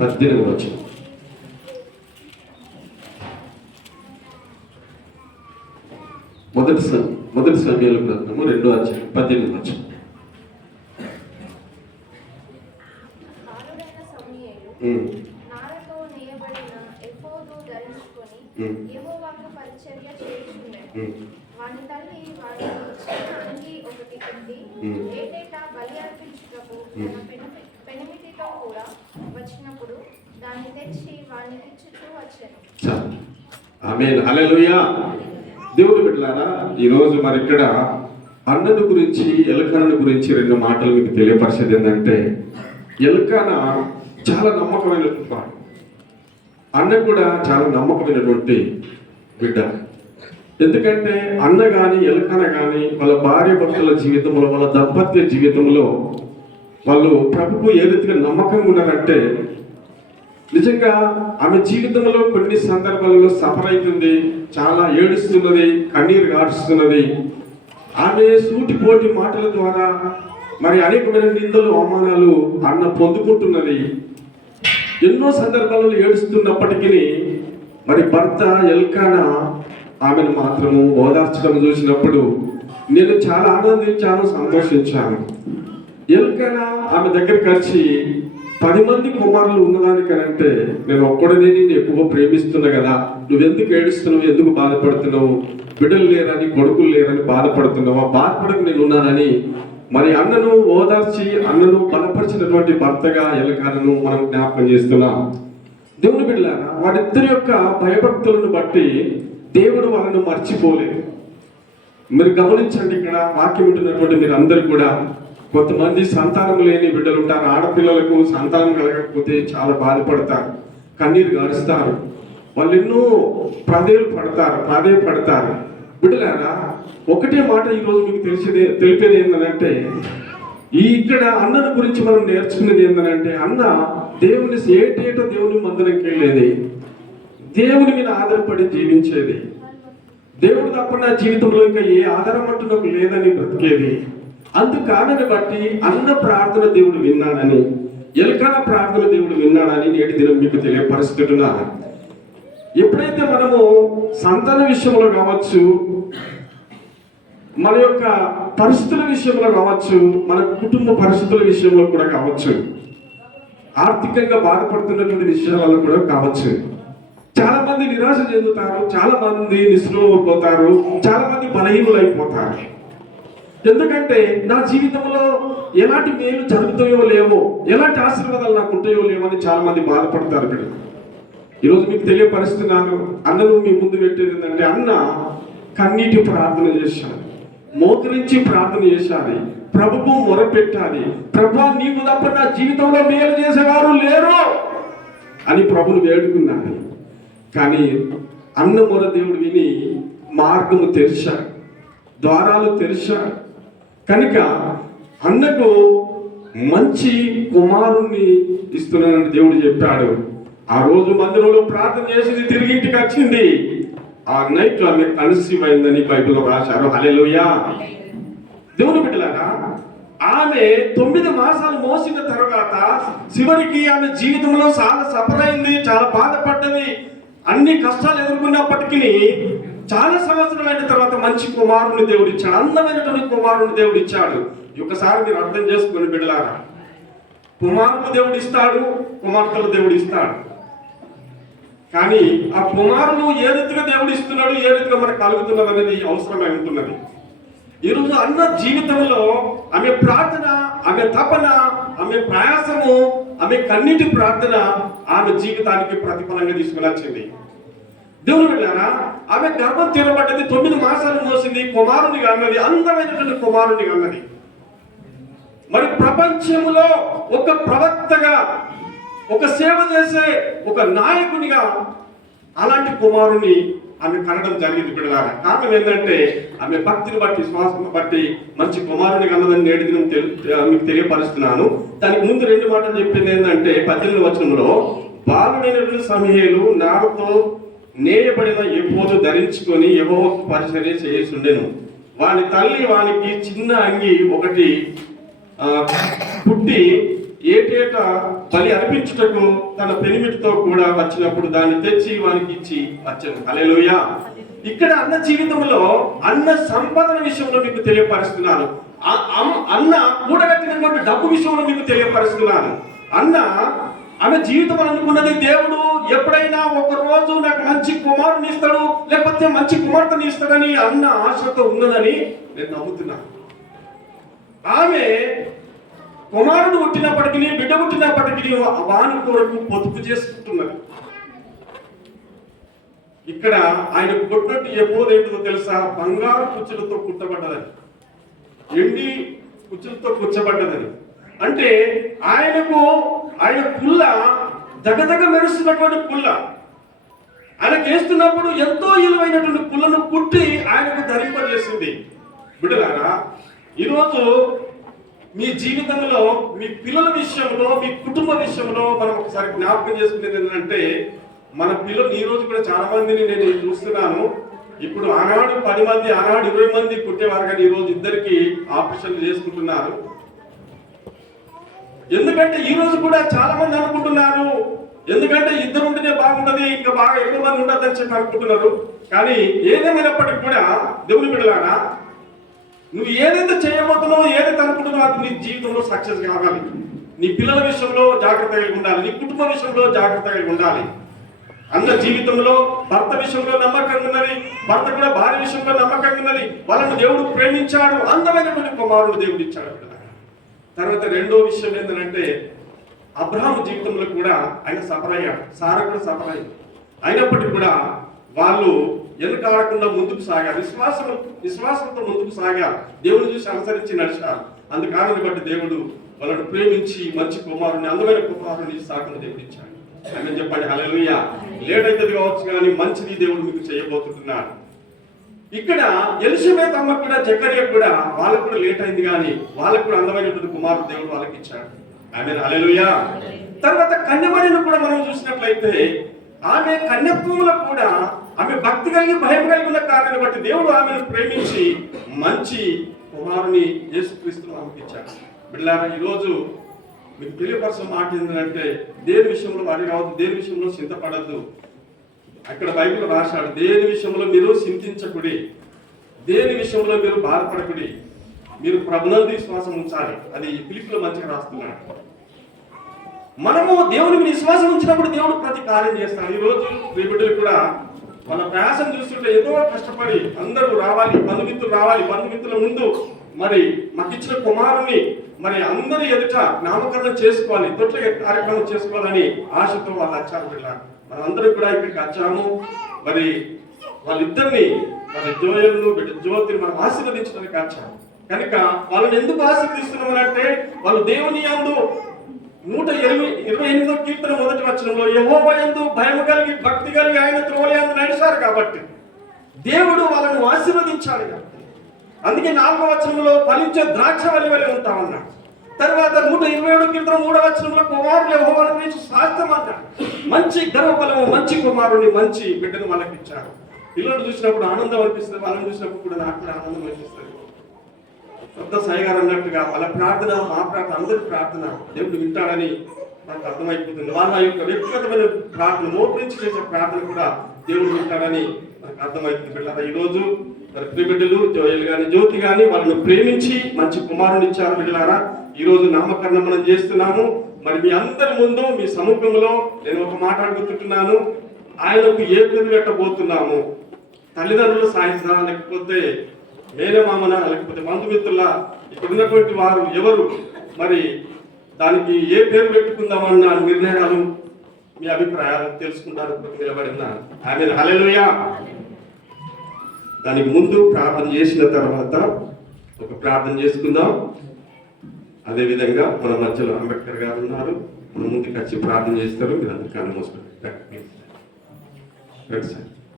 18 వచనం. మొదటి సమూయేలు గ్రంథము 2వ అధ్యాయం 18 వచనం. నారతో నేయబడిన ఎఫోదు ధరించుకొని యెహోవాకు పరిచర్య చేయుచుండెను. వాని తల్లి వాడికి చిన్న అంగి ఒకటి కట్టి ఏటేటా బలి అర్పించుటకు తన పెనిమిటితో కూడా వచ్చినప్పుడు దాన్ని తెచ్చి వానికి ఇచ్చుచూ వచ్చెను. ఆమేన్, హల్లెలూయా. దేవుని బిడ్డలారా, ఈరోజు మరి ఇక్కడ అన్నను గురించి ఎల్కానాను గురించి 2 మాటలు మీకు తెలియపరిచేది ఏంటంటే, ఎల్కానా చాలా నమ్మకమైనటువంటి వాడు, అన్న కూడా చాలా నమ్మకమైనటువంటి బిడ్డ. ఎందుకంటే అన్న కానీ ఎల్కానా కానీ వాళ్ళ భార్య భర్తల జీవితంలో, వాళ్ళ దాంపత్య జీవితంలో వాళ్ళు ప్రభువు ఏ రీతిగా నమ్మకంగా ఉన్నారంటే, నిజంగా ఆమె జీవితంలో కొన్ని సందర్భాలలో సఫర్ అవుతుంది, చాలా ఏడుస్తున్నది, కన్నీరు గారుస్తున్నది. ఆమె సూటిపోటి మాటల ద్వారా మరి అనేకమైన నిందలు అవమానాలు అన్న పొందుకుంటున్నది. ఎన్నో సందర్భాలలో ఏడుస్తున్నప్పటికీ మరి భర్త ఎల్కానా ఆమెను మాత్రము ఓదార్చడం చూసినప్పుడు నేను చాలా ఆనందించాను, సంతోషించాను. ఎల్కానా ఆమె దగ్గరికి వచ్చి 10 మంది కుమారులు ఉన్నదానికనంటే నేను ఒక్కడనే నిన్ను ఎక్కువ ప్రేమిస్తున్నా కదా, నువ్వెందుకు ఏడుస్తున్నావు, ఎందుకు బాధపడుతున్నావు, బిడ్డలు లేరని కొడుకులు లేరని బాధపడుతున్నావా, బాధపడకు నేను ఉన్నానని మరి అన్నను ఓదార్చి అన్నను బలపరిచినటువంటి భర్తగా ఎల్కానాను మనం జ్ఞాపకం చేస్తున్నాం. దేవుని బిడ్డలారా, వారిద్దరి యొక్క భయభక్తులను బట్టి దేవుడు వాళ్ళను మర్చిపోలేదు. మీరు గమనించండి, ఇక్కడ వాక్యం ఉంటున్నటువంటి మీరు అందరూ కూడా, కొంతమంది సంతానం లేని బిడ్డలు ఉంటారు. ఆడపిల్లలకు సంతానం కలగకపోతే చాలా బాధపడతారు, కన్నీరు గారుస్తారు, వాళ్ళు ఎన్నో ప్రాధేయపడతారు. బిడ్డలారా, ఒకటే మాట ఈరోజు మీకు తెలిపేది ఏంటంటే, ఇక్కడ అన్నను గురించి మనం నేర్చుకునేది ఏంటంటే, అన్న దేవుని ఏటేటో దేవుని మందిరంకి వెళ్ళేది, దేవుని మీద ఆధారపడి జీవించేది, దేవుడు తప్ప నా జీవితంలో ఇంకా ఏ ఆధారం అంటూ నాకు లేదని బ్రతికేది. అందుకారణాన్ని బట్టి అన్న ప్రార్థన దేవుడు విన్నాడని, ఎల్కానా ప్రార్థన దేవుడు విన్నాడని నేటి దినం మీకు తెలియపరుస్తున్నా. ఎప్పుడైతే మనము సంతాన విషయంలో కావచ్చు, మన యొక్క పరిస్థితుల విషయంలో కావచ్చు, మన కుటుంబ పరిస్థితుల విషయంలో కూడా కావచ్చు, ఆర్థికంగా బాధపడుతున్నటువంటి విషయాలలో కూడా కావచ్చు, చాలా మంది నిరాశ చెందుతారు, చాలా మంది నిస్పృహపోతారు, చాలా మంది బలహీనులైపోతారు. ఎందుకంటే నా జీవితంలో ఎలాంటి మేలు జరుగుతాయో లేవో, ఎలాంటి ఆశీర్వాదాలు నాకు ఉంటాయో లేవో అని చాలా మంది బాధపడతారు. ఇక్కడ ఈరోజు మీకు తెలియపరుస్తున్నాను, అన్నను మీ ముందు పెట్టేది ఏంటంటే, అన్న కన్నీటి ప్రార్థన చేశాడు, మోకరించి ప్రార్థన చేశాడు, ప్రభువు మొరపెట్టాలి, ప్రభువా నీవు తప్ప నా జీవితంలో మేలు చేసేవారు లేరు అని ప్రభుని వేడుకున్నాడు. కానీ అన్న మొర దేవుడు విని మార్గము తెరిచాడు, ద్వారాలు తెరిచాడు. కనుక అన్నకు మంచి కుమారుణ్ణి ఇస్తున్నానని దేవుడు చెప్పాడు. ఆ రోజు మందిరంలో ప్రార్థన చేసింది, తిరిగి ఇంటికి వచ్చింది. ఆ నైట్ ఆమె కన్సీవ్ అయిందని బైబిల్లో రాశారు. హల్లెలూయా. దేవుని బిడ్డలారా, ఆమె 9 మాసాలు మోసిన తర్వాత చివరికి ఆమె జీవితంలో చాలా సఫర్ అయింది, చాలా బాధపడ్డది, అన్ని కష్టాలు ఎదుర్కొన్నప్పటికీ చాలా సంవత్సరాలైన తర్వాత మంచి కుమారుని దేవుడు ఇచ్చాడు, అందమైనటువంటి కుమారుని దేవుడు ఇచ్చాడు. ఒకసారి మీరు అర్థం చేసుకుని బిడ్డలారా, కుమారుడు దేవుడు ఇస్తాడు, కుమార్తెలు దేవుడు ఇస్తాడు. కానీ ఆ కుమారుడు ఏ రీతిగా దేవుడు ఇస్తున్నాడు, ఏ రీతిగా మనకు కలుగుతున్నది అనేది అవసరమై ఉంటున్నది. ఈరోజు అన్న జీవితంలో ఆమె ప్రార్థన, ఆమె తపన, ఆమె ప్రయాసము, ఆమె కన్నీటి ప్రార్థన ఆమె జీవితానికి ప్రతిఫలంగా తీసుకుని వచ్చింది. దేవుని బిడ్డలారా, ఆమె గర్భం తీరబడ్డది, 9 మాసాలు మోసింది, కుమారుని అన్నది, అందమైనటువంటి కుమారుని అన్నది. మరి ప్రపంచంలో ఒక ప్రవక్తగా, ఒక సేవ చేసే ఒక నాయకునిగా అలాంటి కుమారుని ఆమె కనడం జరిగింది. బిడ్డలారా, కారణం ఏంటంటే ఆమె భక్తిని బట్టి, విశ్వాసం బట్టి మంచి కుమారుని అన్నదని నేటి దినం మీకు తెలియపరుస్తున్నాను. దానికి ముందు 2 మాటలు చెప్పింది ఏంటంటే, 18వ వచనంలో, బాలుడైనటువంటి సమూయేలు నారతో నేయబడిన ఎఫోదు ధరించుకొని యెహోవాకు పరిచర్య చేయుచుండెను. వాని తల్లి వానికి చిన్న అంగి ఒకటి కుట్టి ఏటేటా బలి అర్పించుటకు తన పెనిమిటితో కూడా వచ్చినప్పుడు దాన్ని తెచ్చి వానికి ఇచ్చి వచ్చాను. హల్లెలూయా. ఇక్కడ అన్న జీవితంలో అన్న సంపాదన విషయంలో మీకు తెలియపరుస్తున్నాను. అన్న కూడగట్టినటువంటి డబ్బు విషయంలో మీకు తెలియపరుస్తున్నాను. అన్న ఆమె జీవితం అనుకున్నది, దేవుడు ఎప్పుడైనా ఒక రోజు నాకు మంచి కుమారుని ఇస్తాడు, లేకపోతే మంచి కుమార్తెని ఇస్తాడని అన్న ఆశతో ఉన్నదని నేను నమ్ముతున్నాను. ఆమె కుమారుడు పుట్టినప్పటికీ, బిడ్డ పుట్టినప్పటికీ వాని కొరకు పొదుపు చేసుకుంటున్నది. ఇక్కడ ఆయన పుట్టినట్టు ఎప్పుడేంటిదో తెలుసా? బంగారు కుచ్చులతో కుట్టబడ్డదని, ఎండి కుచ్చులతో కూర్చబడ్డదని. అంటే ఆయన పుల్ల దగదగ మెరుస్తున్నటువంటి పుల్ల, ఆయనకు వేస్తున్నప్పుడు ఎంతో విలువైనటువంటి పుల్లను కుట్టి ఆయనకు ధరింపజేసింది. బిడ్డలారా, ఈరోజు మీ జీవితంలో మీ పిల్లల విషయంలో, మీ కుటుంబ విషయంలో మనం ఒకసారి జ్ఞాపకం చేసుకునేది ఏంటంటే, మన పిల్లలు ఈ రోజు కూడా చాలా మందిని నేను చూస్తున్నాను. ఇప్పుడు ఆనాడు 10 మంది, ఆనాడు 20 మంది పుట్టేవారు, కానీ ఈరోజు ఇద్దరికి ఆపరేషన్లు చేసుకుంటున్నారు. ఎందుకంటే ఈ రోజు కూడా చాలా మంది అనుకుంటున్నారు, ఎందుకంటే ఇద్దరు ఉంటేనే బాగుంటది, ఇంకా బాగా ఎక్కువ మంది ఉండదని చెప్పి అనుకుంటున్నారు. కానీ ఏదేమైనప్పటికీ కూడా దేవుని బిడ్డలారా, నువ్వు ఏదైతే చేయబోతున్నావో, ఏదైతే అనుకుంటున్నావో అది నీ జీవితంలో సక్సెస్ కావాలి. నీ పిల్లల విషయంలో జాగ్రత్త కలిగి ఉండాలి, నీ కుటుంబ విషయంలో జాగ్రత్త కలిగి ఉండాలి. అన్న జీవితంలో భర్త విషయంలో నమ్మకంగా ఉన్నది, భర్త కూడా భార్య విషయంలో నమ్మకంగా ఉన్నది. వాళ్ళను దేవుడు ప్రేమించాడు, అందమైనటువంటి కుమారుడు దేవుడు ఇచ్చాడు. తర్వాత రెండో విషయం ఏంటంటే, అబ్రహాము జీవితంలో కూడా ఆయన సఫర్ అయ్యాడు, సారా కూడా సఫర్ అయ్యాడు. అయినప్పటికీ కూడా వాళ్ళు వెనకాడకుండా ముందుకు సాగారు, విశ్వాసంతో ముందుకు సాగారు, దేవుని చూసి అనుసరించి నడిచారు. అందుకారణాన్ని బట్టి దేవుడు వాళ్ళను ప్రేమించి మంచి కుమారుని, అందమైన కుమారుని సాకును దేవుడు ఇచ్చాడు. అని చెప్పండి హల్లెలూయా. లేట్ అయితే కావచ్చు కానీ మంచిది దేవుడు మీకు చేయబోతున్నాడు. ఇక్కడ ఎలిషబెత్ అమ్మ కూడా, జకరియా కూడా, వాళ్ళకు కూడా లేట్ అయింది కానీ వాళ్ళకు కూడా అందమైనటువంటి కుమారుడు దేవుడు వాళ్ళకి ఇచ్చాడు. ఆమేన్ హల్లెలూయా. తర్వాత కన్యమరియను కూడా మనం చూసినట్లయితే, ఆమె కన్యత్వంలో కూడా ఆమె భక్తి కలిగి, భయం కలిగి ఉన్న కారణాన్ని బట్టి దేవుడు ఆమెను ప్రేమించి మంచి కుమారుని యేసుక్రీస్తును ఆమెకి ఇచ్చాడు. బిడ్డలారా, ఈరోజు మీకు తెలియపరచిన మాట ఏంటంటే, దేని విషయంలో వాడి రావద్దు, దేని విషయంలో చింతపడద్దు. అక్కడ బైబిల్ రాశాడు, దేని విషయంలో మీరు చింతించకుడి, దేని విషయంలో మీరు బాధపడకుడి, మీరు ప్రభునందు విశ్వాసం ఉంచాలి. అది ఫిలిప్పీలో మంచిగా రాస్తున్నాడు. మనము దేవుని మీద విశ్వాసం ఉంచినప్పుడు దేవుడు ప్రతి కార్యం చేస్తాడు. ఈరోజు మీ బిడ్డలు కూడా మన ప్రయాసం చూస్తుంటే ఏదో కష్టపడి అందరూ రావాలి, బంధుమిత్రులు రావాలి, బంధుమిత్రుల ముందు మరి మాకు ఇచ్చిన కుమారుని మరి అందరి ఎదుట నామకరణం చేసుకోవాలి, తొట్ల కార్యక్రమం చేసుకోవాలని ఆశతో వాళ్ళు వచ్చారు. బిడ్డ మనం అందరూ కూడా ఇక్కడికి వచ్చాము. మరి వాళ్ళిద్దరిని, మన జోయలను, బిడ్డ జ్యోతిని మనం ఆశీర్వదించడానికి వచ్చాము. కనుక వాళ్ళని ఎందుకు ఆశీర్వదిస్తున్నామంటే, వాళ్ళు దేవుని యందు 128వ కీర్తన 1వ వచనంలో యెహోవా యందు భయము కలిగి, భక్తి కలిగి ఆయన త్రోవ యందు నడిచారు కాబట్టి దేవుడు వాళ్ళను ఆశీర్వదించాడు. అందుకే 4వ వచనంలో ఫలించే ద్రాక్ష వలి వలె ఉంటామన్నాడు. తర్వాత 127వ కీర్తన 3వ వచనంలో కుమారులు యెహోవాను ప్రేమించు శాస్త్రం అన్నాడు. మంచి గర్వఫలము, మంచి కుమారుని, మంచి బిడ్డను వాళ్ళకి ఇచ్చాడు. పిల్లలు చూసినప్పుడు ఆనందం అనిపిస్తుంది, వాళ్ళని చూసినప్పుడు కూడా నాకు కూడా ఆనందం అనిపిస్తుంది. పెద్ద సాయిగారు అన్నట్టుగా వాళ్ళ ప్రార్థన, మా ప్రార్థన, అందరి ప్రార్థన దేవుడు వింటాడని మనకు అర్థమైపోతుంది. వాళ్ళ యొక్క వ్యక్తిగతమైన ప్రార్థన, మోకరించి చేసే ప్రార్థన కూడా దేవుడు వింటాడని మనకు అర్థమవుతుంది. బిడ్డలారా, ఈరోజు మరి ప్రియబిడ్డలు జోయల్ గాని, జ్యోతి గాని వాళ్ళను ప్రేమించి మంచి కుమారుని ఇచ్చారు. బిడ్డలారా, ఈ రోజు నామకరణం మనం చేస్తున్నాము. మరి మీ అందరి ముందు, మీ సముఖంలో నేను ఒక మాట అడుగుతున్నాను. ఆయనకు ఏ పేరు పెట్టబోతున్నాము? తల్లిదండ్రులు సాయిస్తా, లేకపోతే మేనమామన, లేకపోతే బంధుమిత్రుల, ఇక్కడ ఉన్నటువంటి వారు ఎవరు మరి దానికి ఏ పేరు పెట్టుకుందామన్న నిర్ణయాలు, మీ అభిప్రాయాలు తెలుసుకుంటారు. నిలబడిన ఆమేన్ హల్లెలూయా. దానికి ముందు ప్రార్థన చేసిన తర్వాత ఒక ప్రార్థన చేసుకుందాం. అదేవిధంగా మన మధ్యలో అంబేద్కర్ గారు ఉన్నారు, మన ముందుకు వచ్చి ప్రార్థన చేస్తారు. మీరు అందరికీ అనుమోస్తారు.